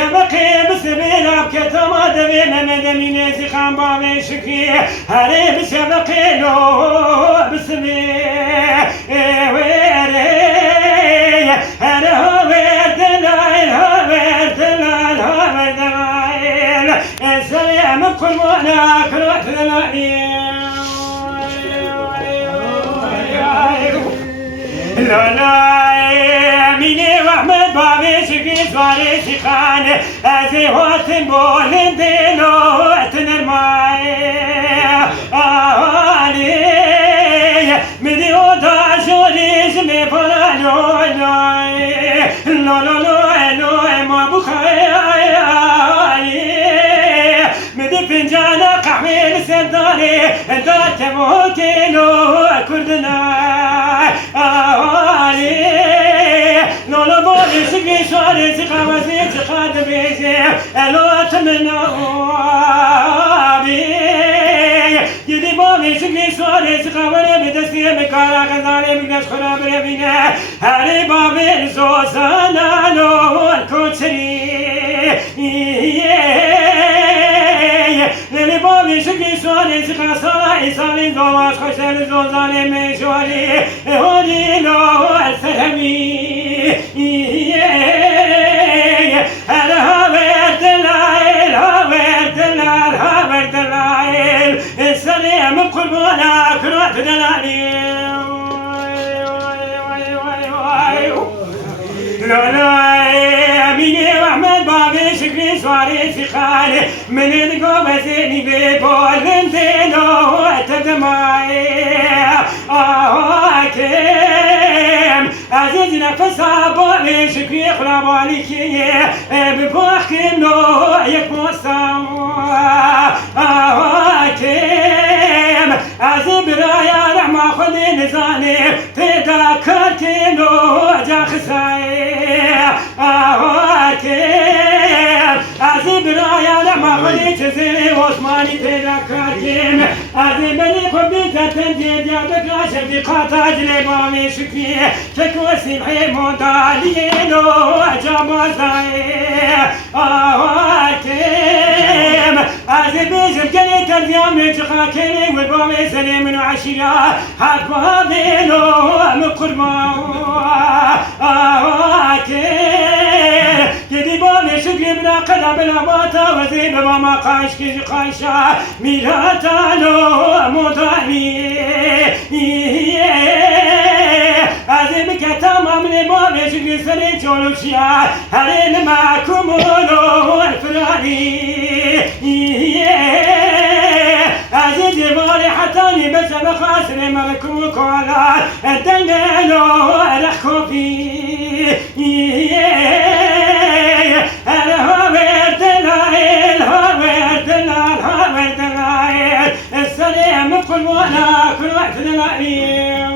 بسبقي بسبيل بكتما دبي ممدمين زخام بابي شكي هري بسبقي لو بسبيل ويري هري هوير دلائل هوير دلائل هوير دلائل السلام كل مؤنا كروت دلائل لا لا ميني واحمد بابي شكي سواري شيخان ازي هوتن بولن دينو تنرماي آلي مدي اودا شوري جمي فرا لو لو لو لو لو ما بخاي مدي فنجان قحوي سرداري دات موتينو كردنا لولا بولي سقي شواري سقا وزيد سقا دبيزي الو اتمنى بي يدي بولي سقي شواري سقا ولي بدستي مكارا غزالي مقدش خرابري بينا هاري بابي زوزانا لو الكوتشري للي بابي شقي شواري سقا صلاحي صالي زواج خوشل زوزالي ميشواري هوني لو السهمي السلام قلبنا كروت دلالي لا ميني واحمد بابي شكري سواري سخالي من القوة زيني بيبول انتينو تدماي كيم عزيز نفس بابي شكري خلابالي كي ببوحكي نو يكموستاو كيم عزيز برايا رحمة خذي نزاني تذكر كينو جا خساي عزيز برايا رحمة خذي تزيني واسماني تذكر كيم عزيز بني خبيتا تنجي ديابك عشب قاطع جلي بامي شكري كوسي بحيمو دالينو جابوزاي كيم عزيز بيجم كني تنزيام تخاكيني والبامي سليم من عشيرة حق بابينو مقرمو كيم يدي بامي شكري بنا قلب الأباطة وزيب بما قاش كيجي قاشا ميلاتانو مداني عزيز كتامة من بابي شكري سري جولوشيا هرين معكم ولو الفراني عزيز باري حتاني بس بخاسر ملكم وكولا الدنيلو رحكو فيه الهوير دلائل هوير دلائل هوير دلائل السلام قل ولا كل وقت دلائل